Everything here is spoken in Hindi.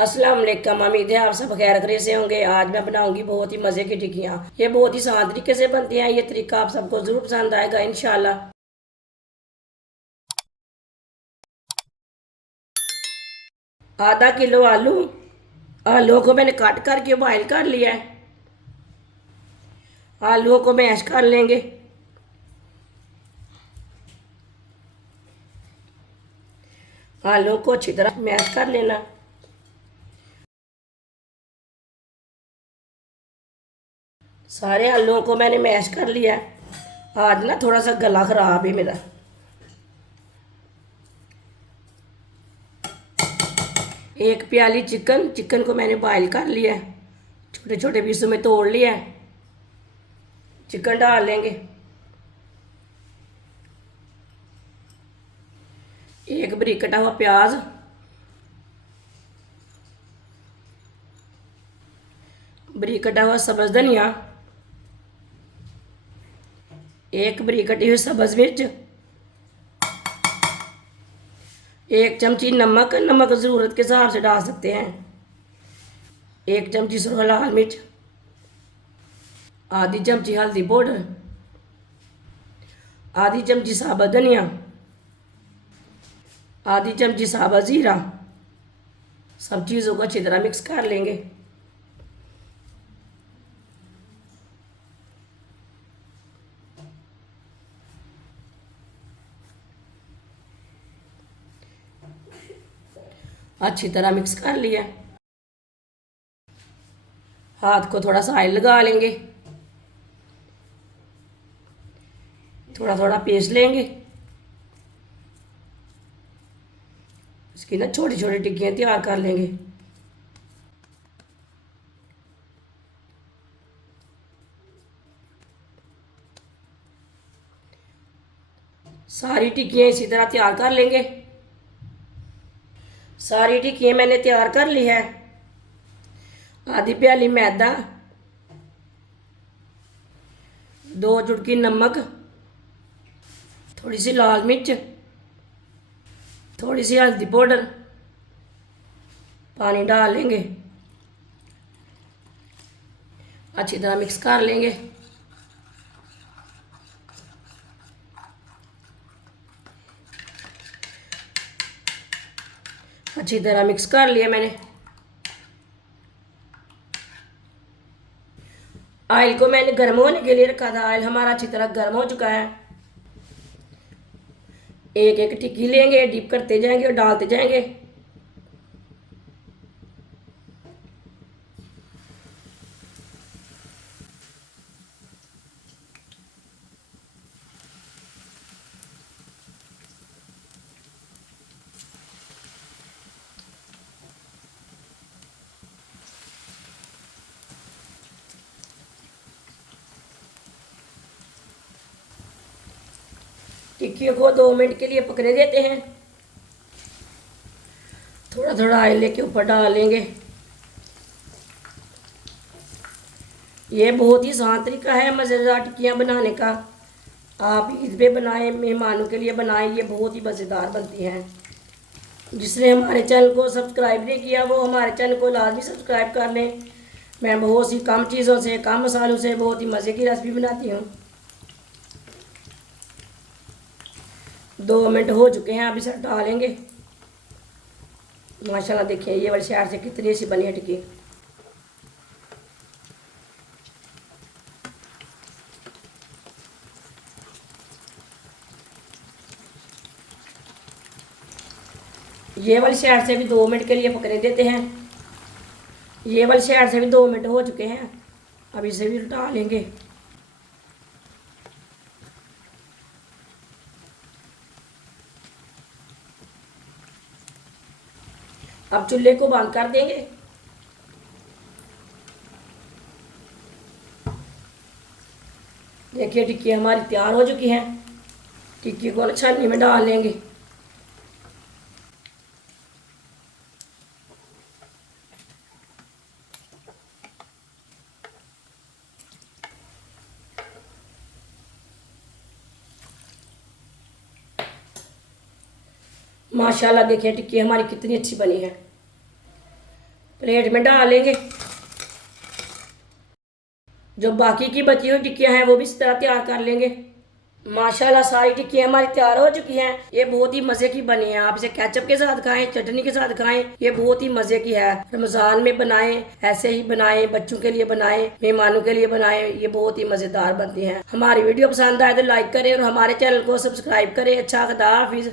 अस्सलाम वालेकुम। उम्मीद है आप सब खैर खैरियत से होंगे। आज मैं बनाऊंगी बहुत ही मज़े की टिक्कियाँ। ये बहुत ही आसान तरीके से बनती हैं। ये तरीका आप सबको ज़रूर पसंद आएगा इंशाल्लाह। आधा किलो आलू, आलूओं को मैंने काट करके बॉयल कर लिया है। आलूओं को मैश कर लेंगे। आलू को अच्छी तरह मैश कर लेना। सारे आलूओं को मैंने मैश कर लिया है। आज ना थोड़ा सा गला ख़राब है मेरा। एक प्याली चिकन, चिकन को मैंने बॉयल कर लिया है, छोटे छोटे पीसों में तोड़ लिया है। चिकन डाल लेंगे। एक बारीक कटा हुआ प्याज, बारीक कटा हुआ सब्ज़ धनिया, एक बारीक कटी हुई सब्ज़ मिर्च, एक चमची नमक, नमक ज़रूरत के हिसाब से डाल सकते हैं। एक चमची सूखा लाल मिर्च, आधी चमची हल्दी पाउडर, आधी चमची साबुत धनिया, आधी चमची साबुत ज़ीरा। सब चीज़ों को अच्छी तरह मिक्स कर लेंगे। अच्छी तरह मिक्स कर लिया। हाथ को थोड़ा सा ऑयल लगा लेंगे, थोड़ा थोड़ा पीस लेंगे। इसकी ना छोटी छोटी टिक्कियाँ तैयार कर लेंगे। सारी टिक्कियाँ इसी तरह तैयार कर लेंगे। सारी टिक्कियाँ मैंने तैयार कर ली है। आधी प्याली मैदा, 2 चुटकी नमक, थोड़ी सी लाल मिर्च, थोड़ी सी हल्दी पाउडर, पानी डाल लेंगे। अच्छी तरह मिक्स कर लेंगे। अच्छी तरह मिक्स कर लिया मैंने। ऑयल को मैंने गर्म होने के लिए रखा था। ऑयल हमारा अच्छी तरह गर्म हो चुका है। एक एक टिक्की लेंगे, डिप करते जाएंगे और डालते जाएंगे। टिक्कियों को 2 मिनट के लिए पकने देते हैं। थोड़ा थोड़ा ऑयल लेके ऊपर डाल लेंगे। ये बहुत ही आसान तरीका है मज़ेदार टिक्कियाँ बनाने का। आप ईद पे बनाएं, मेहमानों के लिए बनाएं, ये बहुत ही मज़ेदार बनती हैं। जिसने हमारे चैनल को सब्सक्राइब नहीं किया वो हमारे चैनल को लाजमी सब्सक्राइब कर लें। मैं बहुत सी कम चीज़ों से, कम मसालों से बहुत ही मज़े की रेसिपी बनाती हूँ। 2 मिनट हो चुके हैं, अभी सब डालेंगे। माशाल्लाह देखिए ये वाली साइड से कितनी सी बनी है टिक्की। ये वाली साइड से भी 2 मिनट के लिए पकने देते हैं। ये वाली साइड से भी 2 मिनट हो चुके हैं, अब इसे भी उल्टा लेंगे। अब चूल्हे को बंद कर देंगे। देखिए टिक्की हमारी तैयार हो चुकी है। टिक्की को छन्नी में डाल लेंगे। माशाल्लाह देखिए टिक्की हमारी कितनी अच्छी बनी है। प्लेट में डालेंगे। जो बाकी की बची हुई टिक्कियाँ हैं वो भी इस तरह तैयार कर लेंगे। माशाल्लाह सारी टिक्कियाँ हमारी तैयार हो चुकी हैं। ये बहुत ही मज़े की बनी है। आप इसे केचप के साथ खाएं, चटनी के साथ खाएं, ये बहुत ही मज़े की है। रमज़ान में बनाएं, ऐसे ही बनाएं, बच्चों के लिए बनाएं, मेहमानों के लिए बनाएं, ये बहुत ही मज़ेदार बनती हैं। हमारी वीडियो पसंद आए तो लाइक करें और हमारे चैनल को सब्सक्राइब करें। अच्छा, खुदा हाफिज़।